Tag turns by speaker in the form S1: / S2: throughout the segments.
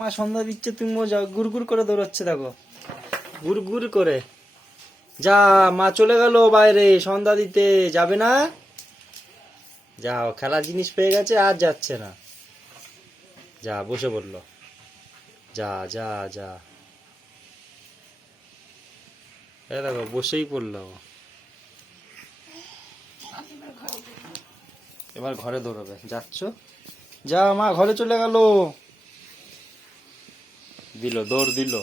S1: মা সন্ধ্যা দিচ্ছে, তুমি মজা গুড় গুড় করে দৌড়াচ্ছে, দেখো। গুড় গুড় করে। যা, মা চলে গেল বাইরে, সন্ধ্যা দিতে যাবে না? যাও খেলার জিনিস পেয়ে গেছে, আর যাচ্ছে না। যা, বসে পড়ল। যা যা যা। দেখো, বসেই পড়ল। এবার ঘরে দৌড়াবে। যাচ্ছ? যা, মা ঘরে চলে গেল। দিল, দৌড় দিল।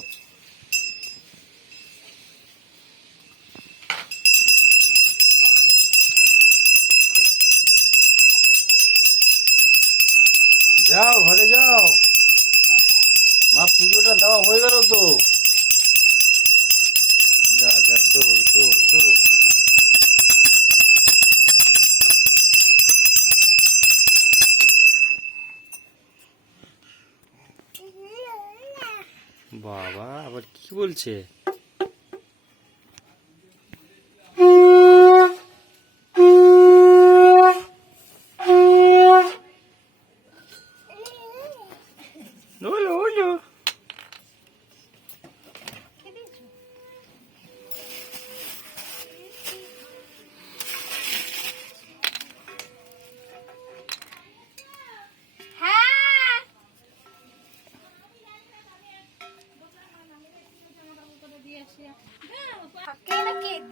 S1: যাও, ঘরে যাও। মা, পুজোটা দেওয়া হয়ে গেল তো। যা যা, দৌড় দৌড় দৌড়। বলছে ওলো ওলো
S2: হ্যাঁ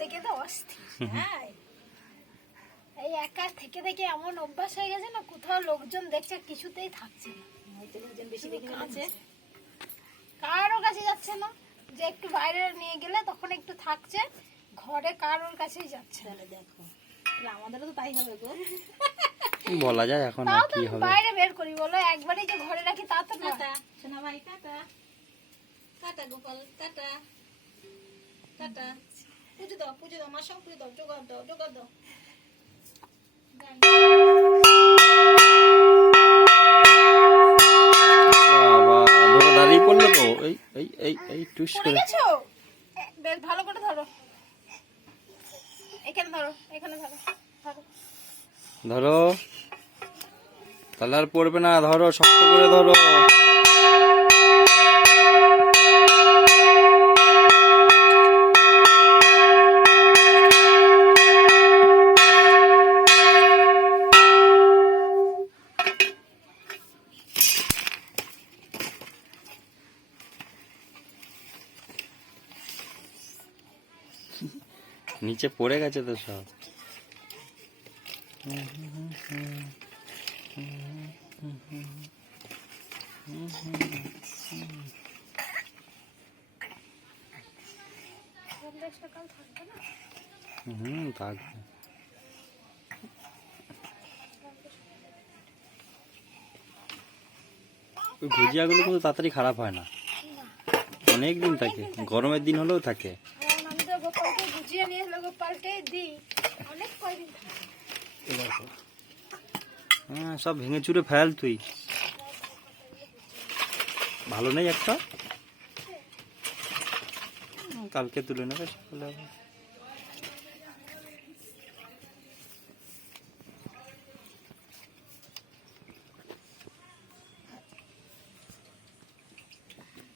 S2: দেখে তো অস্থির। হ্যাঁ। এই একা থেকে থেকে এমন অভ্যাস হয়ে গেছে না কোথাও লোকজন দেখছে কিছুতেই থাকছে না। কারোর কাছে যাচ্ছে না। যে একটু বাইরে নিয়ে গেলে তখন একটু থাকছে। ঘরে কারোর কাছেই যাচ্ছে তাহলে দেখো। আমাদেরও তো তাই হবে গো।
S1: বলা যায় এখন আর
S2: তাও তো
S1: কি হবে।
S2: বাইরে বের করি বলো একবারই যে ঘরে রাখি তা তো না
S3: টাটা ভাই tata. Tata Gopal tata. Tata. পুজো দাও পুজো দাও মার সঙ্গে পুজো দাও জোগাড় দাও জোগাড় দাও।
S1: বাবা ধরো দাঁড়িয়ে পড়ল তো। এই এই এই এই টুস করে।
S2: বেশ ভালো করে ধরো। এখানে ধরো এখানে ধরো ধরো।
S1: ধরো। তাহলে আর পড়বে না ধরো শক্ত করে ধরো। নিচে পড়ে গেছে তো সব। হুম, থাকবে। ওই ভুজিয়াগুলো কিন্তু তাড়াতাড়ি খারাপ হয় না। অনেক দিন থাকে, গরমের দিন হলেও থাকে।
S2: নিয়ে দিই। অনেক কয়দিন
S1: হ্যাঁ সব ভেঙে চুরে ফেল তুই। ভালো নেই একটা? কালকে তুলে নেবে সকালে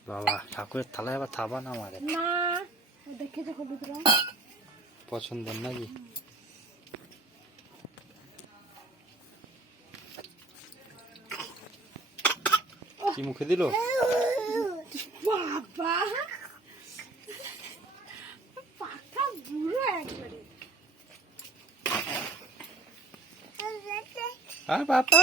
S1: বাবা ঠাকুরের থালায় আবার থাবা না আমারে।
S2: না হলুদ রং
S1: পছন্দ নাকি? কি মুখে দিল?
S2: বাবা। পাখা বুড়ো একবারে।
S1: আর বাবা।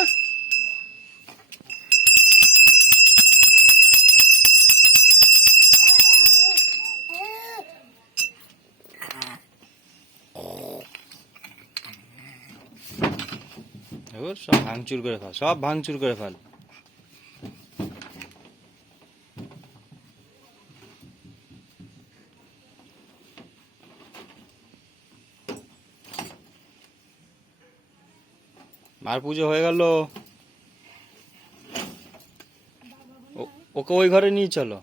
S1: এবার সব ভাঙচুর করে ফেল, সব ভাঙচুর করে ফেল। মার পুজো হয়ে গেল। ওকে ওই ঘরে নিয়ে চলো।